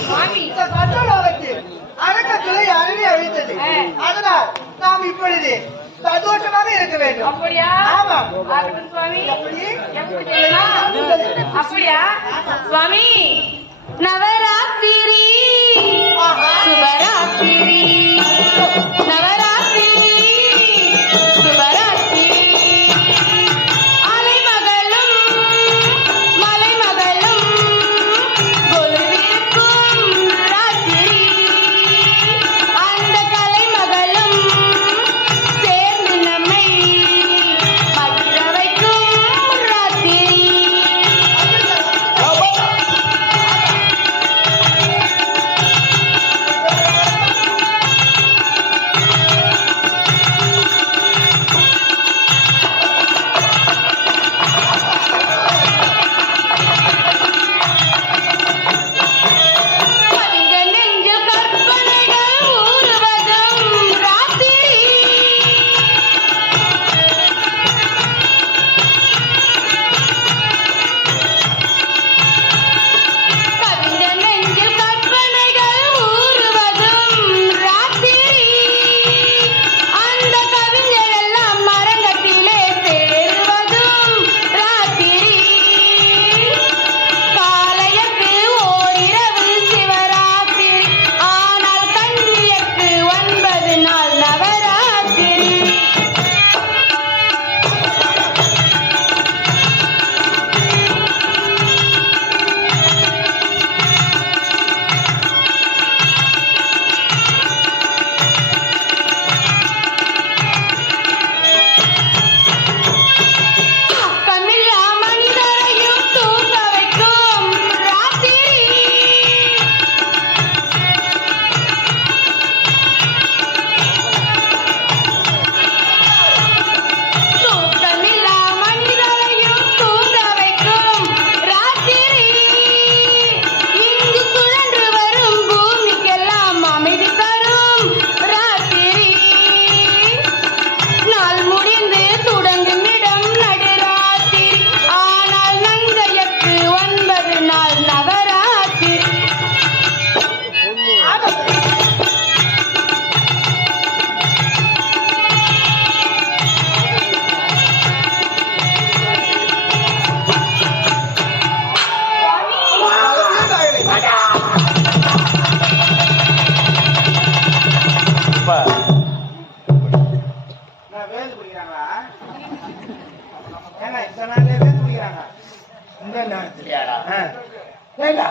இந்த பஞ்சலோகத்தில் அடக்கத்துறை அருவி அழித்தது. அதனால் நாம் இப்பொழுது சந்தோஷமாக இருக்க வேண்டும். சுவாமி? அப்படியா? சுவாமி நவராத்திரி இந்த இந்த நேரத்திலேயாடா ஏண்டா,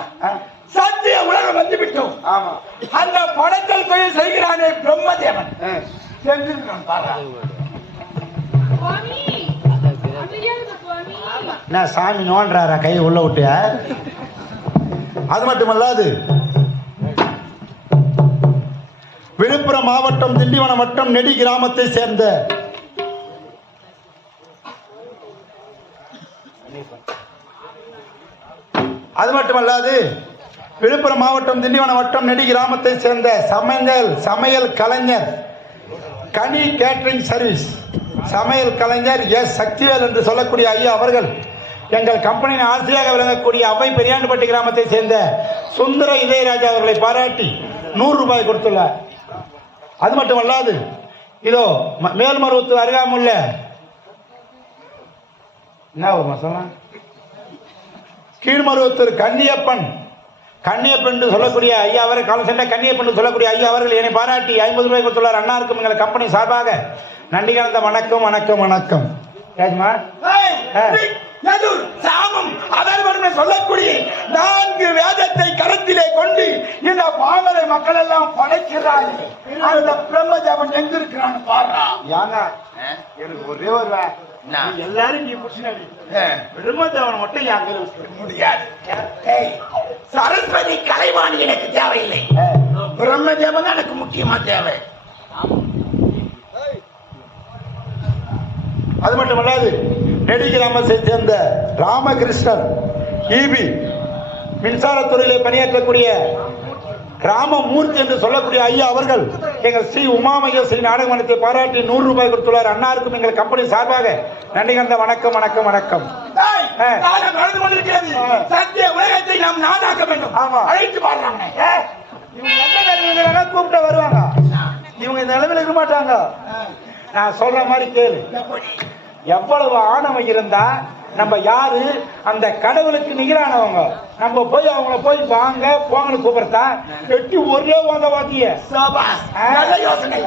சத்திய உலகம் வந்து விட்டோம். ஆமா. அந்த படத்தில் போய் செய்கிறானே பிரம்மதேவன். நான் சாமி நோன்றாரா? கையை உள்ள விட்டு அது மட்டுமல்லாது விழுப்புரம் மாவட்டம் திண்டிவனம் வட்டம் நெடி கிராமத்தை சேர்ந்த அது மட்டுமல்லாது விழுப்புரம் மாவட்டம் திண்டிவனம் வட்டம் நெடி கிராமத்தை சேர்ந்த சமையல் சமையல் கலைஞர் கனி கேட்டரிங் சர்வீஸ் சமையல் கலைஞர் எஸ். சக்திவேல் என்று சொல்லக்கூடிய ஐயா அவர்கள் எங்கள் கம்பெனியின் ஆசிரியாக விளங்கக்கூடிய அவை பெரியாண்டுப்பட்டி கிராமத்தை சேர்ந்த சுந்தர இதயராஜா அவர்களை பாராட்டி நூறு ரூபாய் கொடுத்துள்ளார். அது மட்டுமல்லாது இதோ ம- மேல்மருவத்தூர் அருகாமுள்ள என்ன ஒரு சொல்லலாம் கீழ்மருவத்தூர் கன்னியப்பன். கன்னியப்பன் என்று சொல்லக்கூடிய ஐயா அவரை காலம் சென்ற கன்னியப்பன் என்று சொல்லக்கூடிய ஐயா அவர்கள் என்னை பாராட்டி ஐம்பது ரூபாய் கொடுத்துள்ளார் அண்ணாருக்கும் எங்கள் கம்பெனி சார்பாக நன்றி கலந்த வணக்கம் வணக்கம். வணக்கம் ராஜ்மா. எதுர், சாமம் அதர்வனம் சொல்லக்கூடிய நான்கு வேதத்தை கருத்திலே கொண்டு இந்த பாமர மக்கள் எல்லாம் படைக்கிறார்கள். அந்த பிரம்மதேவன் எங்க இருக்கிறான் பாடுறா ஏங்க எனக்கு ஒரே ஒரு எல்லாரும் நீ புடிச்சினாடி பிரம்மதேவன் மட்டும் வச்சுக்க. முடியாது. சரஸ்வதி கலைவாணி எனக்கு தேவையில்லை. பிரம்மதேவன் தான் எனக்கு முக்கியமா தேவை. அது மட்டுமல்லாது நெடி கிராமத்தை சேர்ந்த ராமகிருஷ்ணன் ஈபி மின்சாரத்துறையிலே பணியாற்றக்கூடிய ராமமூர்த்தி என்று சொல்லக்கூடிய ஐயா அவர்கள் எங்கள் ஸ்ரீ உமாமய ஸ்ரீ நாடகமன்றத்தை பாராட்டி நூறு ரூபாய் கொடுத்துள்ளார். அன்னாருக்கும் எங்கள் கம்பெனி சார்பாக நன்றி கலந்த வணக்கம் வணக்கம் வணக்கம். உலகத்தை நாம் நாடாக்க வேண்டும். ஆமா. அழைத்து பாடுறாங்க கூப்பிட்ட வருவாங்க? இவங்க இந்த நிலைமையில இருக்க மாட்டாங்க. நான் சொல்ற மாதிரி கேளு. எவ்வளவு ஆணவம் இருந்தா நம்ம யாரு? அந்த கடவுளுக்கு நிகரானவங்க. நம்ம போய் அவங்கள போய் வாங்க போங்கன்னு கூப்பிடுறதா? எட்டி ஒரே வந்த வாத்திய யோசனை.